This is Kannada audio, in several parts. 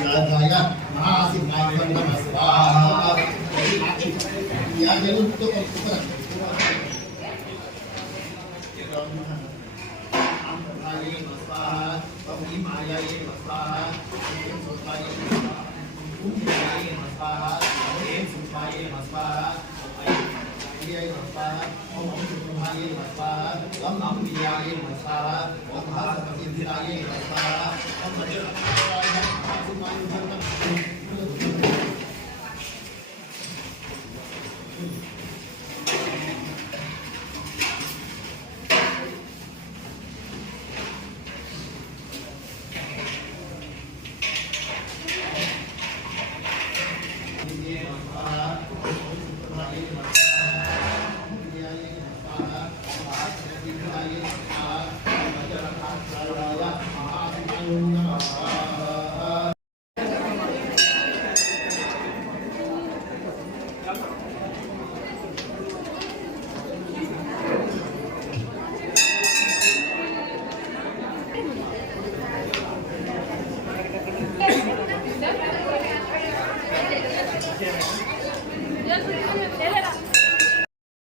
महाराजाय महासिद्धाय नमः स्वाहा या जरूर तो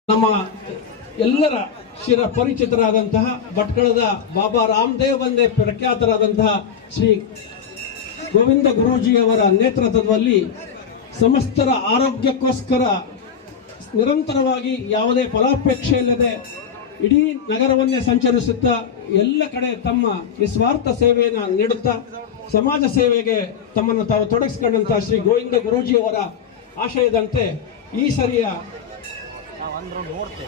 ನಮ್ಮ ಎಲ್ಲರ ಶಿರ ಪರಿಚಿತರಾದಂತಹ ಭಟ್ಕಳದ ಬಾಬಾ ರಾಮದೇವ್ ಬಂದೇ ಪ್ರಖ್ಯಾತರಾದಂತಹ ಶ್ರೀ ಗೋವಿಂದ ಗುರೂಜಿಯವರ ನೇತೃತ್ವದಲ್ಲಿ ಸಮಸ್ತರ ಆರೋಗ್ಯಕ್ಕೋಸ್ಕರ ನಿರಂತರವಾಗಿ ಯಾವುದೇ ಫಲಾಪೇಕ್ಷೆ ಇಲ್ಲದೆ ಇಡೀ ನಗರವನ್ನೇ ಸಂಚರಿಸುತ್ತಾ ಎಲ್ಲ ಕಡೆ ತಮ್ಮ ನಿಸ್ವಾರ್ಥ ಸೇವೆಯನ್ನು ನೀಡುತ್ತಾ ಸಮಾಜ ಸೇವೆಗೆ ತಮ್ಮನ್ನು ತಾವು ತೊಡಗಿಸಿಕೊಂಡಂತಹ ಶ್ರೀ ಗೋವಿಂದ ಗುರೂಜಿಯವರ ಆಶಯದಂತೆ ಈ ಸರಿಯ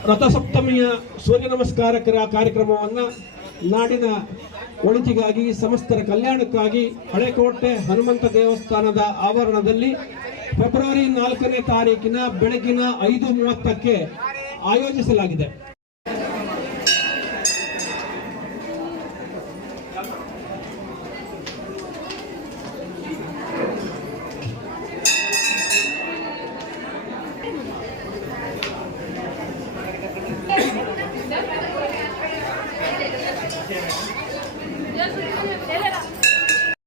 ರಥಸಪ್ತಮಿಯ ಸೂರ್ಯ ನಮಸ್ಕಾರ ಕಾರ್ಯಕ್ರಮವನ್ನು ನಾಡಿನ ಒಳಿತಿಗಾಗಿ ಸಮಸ್ತರ ಕಲ್ಯಾಣಕ್ಕಾಗಿ ಹಳೆಕೋಟೆ ಹನುಮಂತ ದೇವಸ್ಥಾನದ ಆವರಣದಲ್ಲಿ ಫೆಬ್ರವರಿ 4ನೇ ತಾರೀಕಿನ ಬೆಳಗಿನ 5:30ಕ್ಕೆ ಆಯೋಜಿಸಲಾಗಿದೆ.